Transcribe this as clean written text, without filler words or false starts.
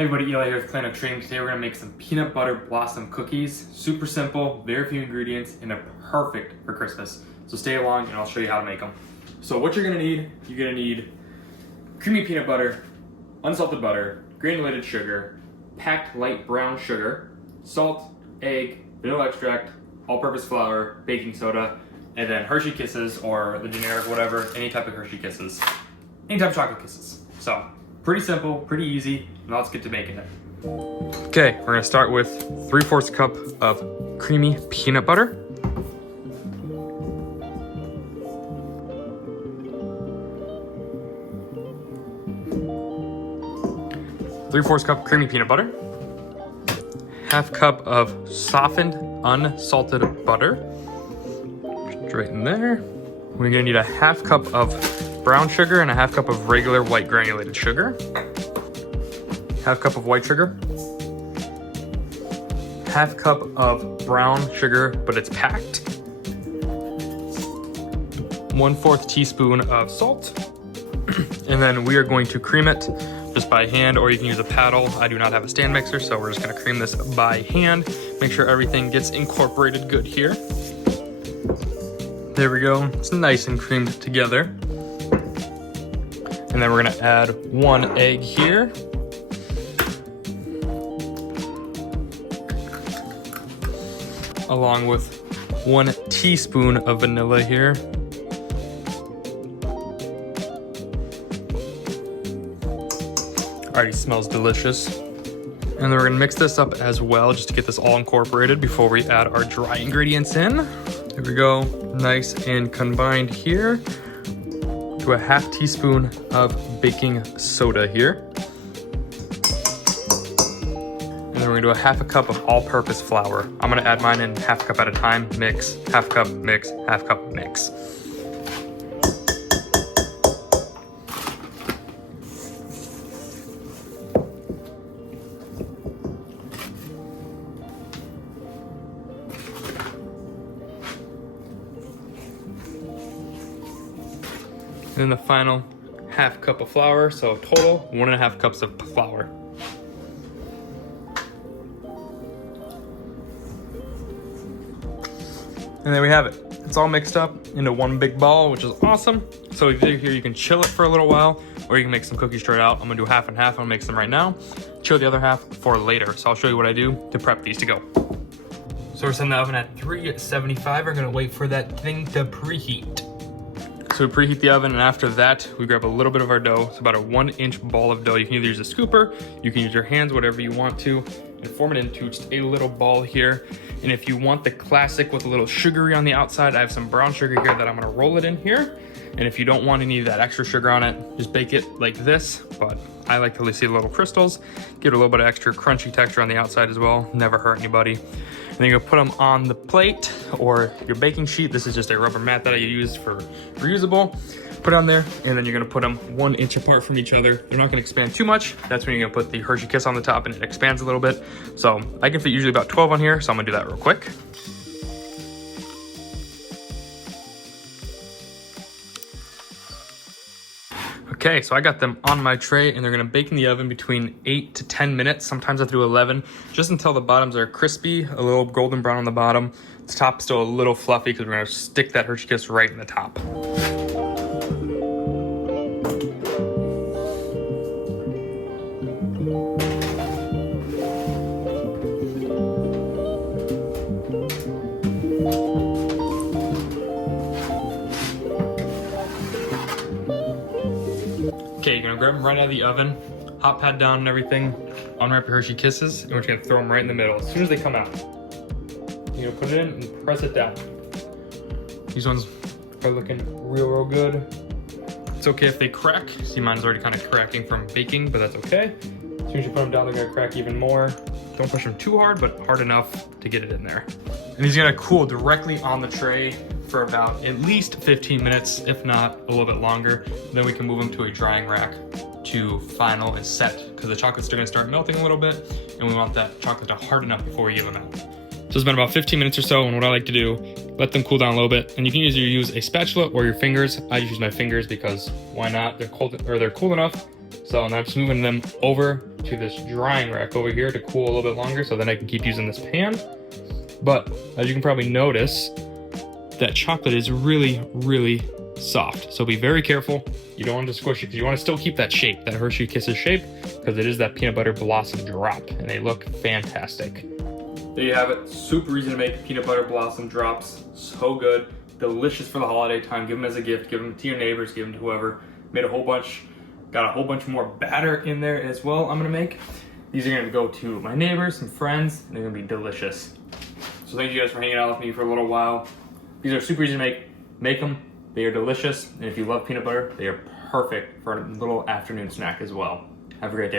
Hey everybody, Eli here with Plano Cream. Today we're going to make some peanut butter blossom cookies. Super simple, very few ingredients, and they're perfect for Christmas. So stay along and I'll show you how to make them. So what you're going to need creamy peanut butter, unsalted butter, granulated sugar, packed light brown sugar, salt, egg, vanilla extract, all-purpose flour, baking soda, and then Hershey Kisses or the generic whatever, any type of Hershey Kisses. Any type of chocolate kisses. So pretty simple, pretty easy. Now let's get to making it. Okay, we're gonna start with 3/4 cup of creamy peanut butter. Three-fourths cup creamy peanut butter. 1/2 cup of softened unsalted butter. Right in there. We're gonna need 1/2 cup of brown sugar and 1/2 cup of regular white granulated sugar. 1/2 cup of white sugar. 1/2 cup of brown sugar, but it's packed. 1/4 teaspoon of salt. And then we are going to cream it just by hand, or you can use a paddle. I do not have a stand mixer, so we're just gonna cream this by hand. Make sure everything gets incorporated good here. There we go, it's nice and creamed together. And then we're gonna add 1 egg here. Along with 1 teaspoon of vanilla here. Already smells delicious. And then we're gonna mix this up as well, just to get this all incorporated before we add our dry ingredients in. There we go, nice and combined here. To 1/2 teaspoon of baking soda here. And then we're gonna do 1/2 cup of all-purpose flour. I'm gonna add mine in 1/2 cup at a time, mix, 1/2 cup, mix, 1/2 cup, mix. And then the final 1/2 cup of flour, so total 1.5 cups of flour. And there we have it. It's all mixed up into one big ball, which is awesome. So here you can chill it for a little while, or you can make some cookies straight out. I'm gonna do 1/2 and 1/2. I'm gonna make some right now. Chill the other 1/2 for later. So I'll show you what I do to prep these to go. So we're setting the oven at 375. We're gonna wait for that thing to preheat. So we preheat the oven, and after that, we grab a little bit of our dough. It's about a 1-inch ball of dough. You can either use a scooper, you can use your hands, whatever you want to, and form it into just a little ball here. And if you want the classic with a little sugary on the outside, I have some brown sugar here that I'm gonna roll it in here. And if you don't want any of that extra sugar on it, just bake it like this. But I like to see the little crystals, give it a little bit of extra crunchy texture on the outside as well. Never hurt anybody. And then you're gonna put them on the plate or your baking sheet. This is just a rubber mat that I use for reusable. Put it on there, and then you're gonna put them 1 inch apart from each other. They're not gonna expand too much. That's when you're gonna put the Hershey Kiss on the top and it expands a little bit. So I can fit usually about 12 on here, so I'm gonna do that real quick. Okay, so I got them on my tray, and they're gonna bake in the oven between 8 to 10 minutes. Sometimes I have to do 11, just until the bottoms are crispy, a little golden brown on the bottom. The top's still a little fluffy because we're gonna stick that Hershey Kiss right in the top. Okay, you're gonna grab them right out of the oven, hot pad down and everything, unwrap your Hershey Kisses, and we're just gonna throw them right in the middle as soon as they come out. You're gonna put it in and press it down. These ones are looking real good. It's okay if they crack. See, mine's already kind of cracking from baking, but that's okay. As soon as you put them down, they're gonna crack even more. Don't push them too hard, but hard enough to get it in there. And these are gonna cool directly on the tray for about at least 15 minutes, if not a little bit longer. Then we can move them to a drying rack to final and set, because the chocolate's still gonna start melting a little bit, and we want that chocolate to harden up before we give them out. So it's been about 15 minutes or so, and what I like to do, let them cool down a little bit, and you can either use a spatula or your fingers. I just use my fingers because why not? They're cold, or they're cool enough. So now I'm just moving them over to this drying rack over here to cool a little bit longer so then I can keep using this pan. But as you can probably notice, that chocolate is really, really soft. So be very careful. You don't want to squish it because you want to still keep that shape, that Hershey Kisses shape, because it is that peanut butter blossom drop and they look fantastic. There you have it. Super easy to make peanut butter blossom drops. So good. Delicious for the holiday time. Give them as a gift. Give them to your neighbors. Give them to whoever. Made a whole bunch. Got a whole bunch more batter in there as well I'm going to make. These are going to go to my neighbors, some friends, and they're going to be delicious. So thank you guys for hanging out with me for a little while. These are super easy to make. Make them. They are delicious. And if you love peanut butter, they are perfect for a little afternoon snack as well. Have a great day, everyone.